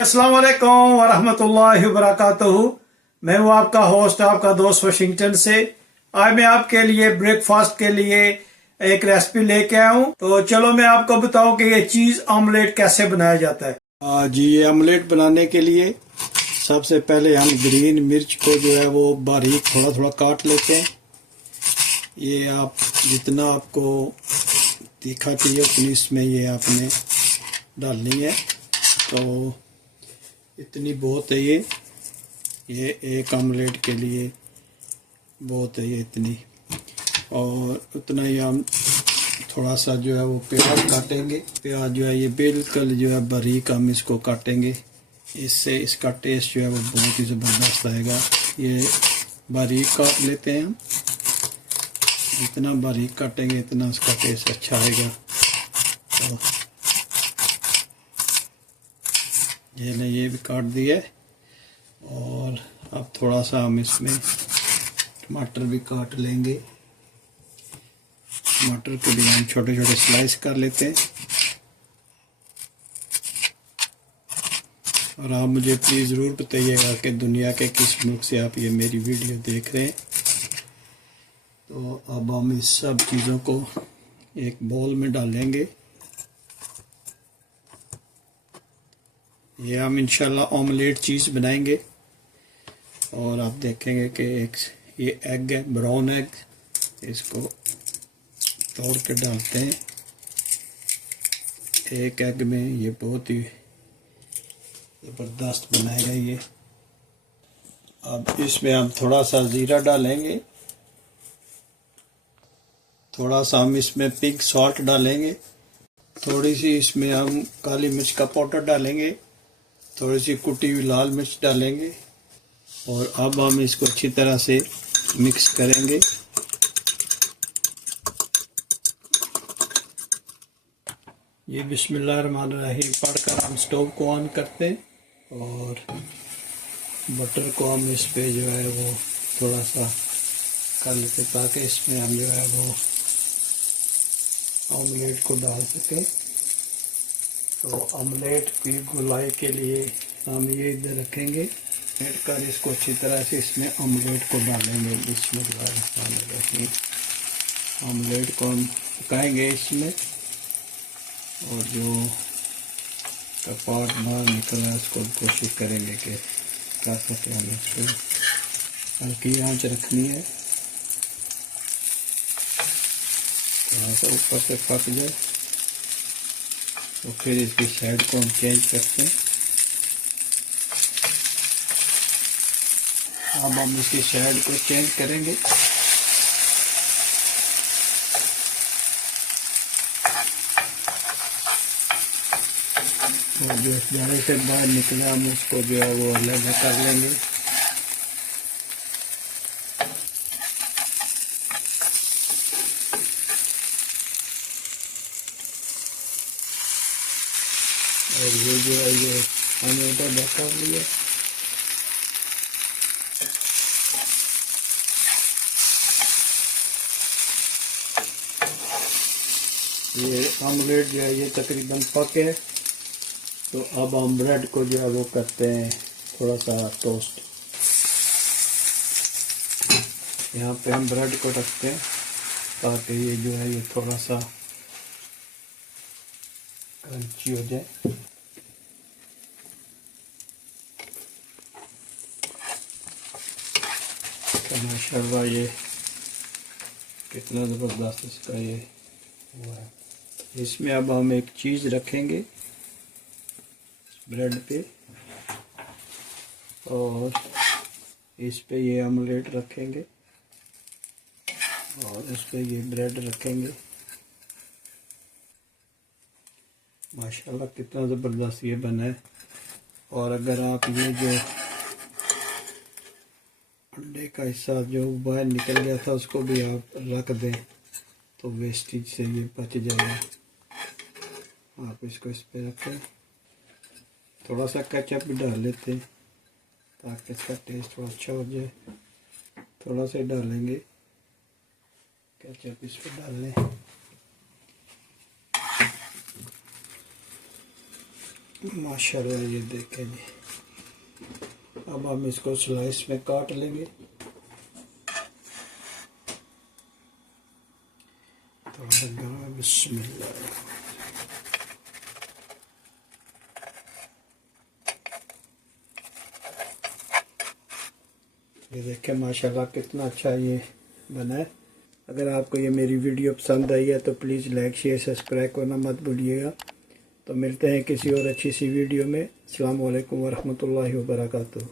अस्सलाम वालेकुम वरहमतुल्लाहि वबरकातुहू। मैं हूँ आपका होस्ट, आपका दोस्त वाशिंगटन से। आज मैं आपके लिए ब्रेकफास्ट के लिए एक रेसिपी लेके आया हूँ। तो चलो मैं आपको बताऊँ कि ये चीज़ ऑमलेट कैसे बनाया जाता है। जी, ये ऑमलेट बनाने के लिए सबसे पहले हम ग्रीन मिर्च को जो है वो बारीक थोड़ा थोड़ा काट लेते हैं। ये आप जितना आपको तीखा चाहिए उतनी इसमें ये आपने डालनी है। तो इतनी बहुत है ये एक ऑमलेट के लिए बहुत है ये इतनी। और उतना ही हम थोड़ा सा जो है वो प्याज काटेंगे। प्याज जो है ये बिल्कुल जो है बारीक हम इसको काटेंगे। इससे इसका टेस्ट जो है वो बहुत ही ज़बरदस्त आएगा। ये बारीक काट लेते हैं हम। जितना बारीक काटेंगे इतना इसका टेस्ट अच्छा आएगा। तो ये भी काट दिया है। और अब थोड़ा सा हम इसमें टमाटर भी काट लेंगे। टमाटर को भी हम छोटे छोटे स्लाइस कर लेते हैं। और आप मुझे प्लीज़ ज़रूर बताइएगा कि दुनिया के किस मुल्क से आप ये मेरी वीडियो देख रहे हैं। तो अब हम इस सब चीज़ों को एक बाउल में डालेंगे। ये हम इंशाल्लाह ऑमलेट चीज़ बनाएंगे। और आप देखेंगे कि एक ये एग है, ब्राउन एग, इसको तोड़ के डालते हैं एक एग में। ये बहुत ही ज़बरदस्त बनाएगा ये। अब इसमें हम थोड़ा सा ज़ीरा डालेंगे। थोड़ा सा हम इसमें पिंक सॉल्ट डालेंगे। थोड़ी सी इसमें हम काली मिर्च का पाउडर डालेंगे। थोड़ी सी कुटी हुई लाल मिर्च डालेंगे। और अब हम इसको अच्छी तरह से मिक्स करेंगे। ये बिस्मिल्लाहिर्रहमानिर्रहीम पढ़कर हम स्टोव को ऑन करते हैं। और बटर को हम इस पे जो है वो थोड़ा सा कर लेते ताकि इसमें हम जो है वो ऑमलेट को डाल सकें। तो ऑमलेट की गुलाई के लिए हम ये इधर रखेंगे। फेंट कर इसको अच्छी तरह से इसमें ऑमलेट को डालेंगे। बिस्मिल्लाहिर्रहमानिर्रहीम। ऑमलेट को हम पकाएंगे इसमें। और जो कपाट बाहर निकला उसको कोशिश करेंगे कि क्या सके हम इसको हल्की आंच रखनी है। थोड़ा सा ऊपर से पक जाए तो फिर इसकी साइड को हम चेंज करते हैं। अब हम इसकी साइड को चेंज करेंगे। और जो जाली से बाहर निकला हम उसको जो है वो अलग कर लेंगे। और ये जो है ये हमने ऊपर ढका लिया। ये ऑमलेट जो है ये तकरीबन पक है। तो अब हम ब्रेड को जो है वो करते हैं थोड़ा सा टोस्ट। यहाँ पे हम ब्रेड को रखते हैं ताकि ये जो है ये थोड़ा सा क्रंची हो जाए। तो माशाल्लाह ये कितना ज़बरदस्त इसका ये हुआ है। इसमें अब हम एक चीज़ रखेंगे ब्रेड पे। और इस पे ये ऑमलेट रखेंगे। और इस पे ये ब्रेड रखेंगे। माशाल्लाह कितना ज़बरदस्त ये बना है। और अगर आप ये जो अंडे का हिस्सा जो बाहर निकल गया था उसको भी आप रख दें तो वेस्टेज से ये बच जाएगा। आप इसको इस पे रखें। थोड़ा सा केचप भी डाल लेते हैं ताकि इसका टेस्ट थोड़ा अच्छा हो जाए। थोड़ा सा डालेंगे केचप, इस पे डाल लें। माशाल्लाह ये देखें जी। अब हम इसको स्लाइस में काट लेंगे। बिस्मिल्लाह। ये देखें माशाल्लाह कितना अच्छा ये बना है। अगर आपको ये मेरी वीडियो पसंद आई है तो प्लीज़ लाइक शेयर सब्सक्राइब करना मत भूलिएगा। तो मिलते हैं किसी और अच्छी सी वीडियो में। अस्सलाम वालेकुम वरहमतुल्लाहि वबरकातुहू।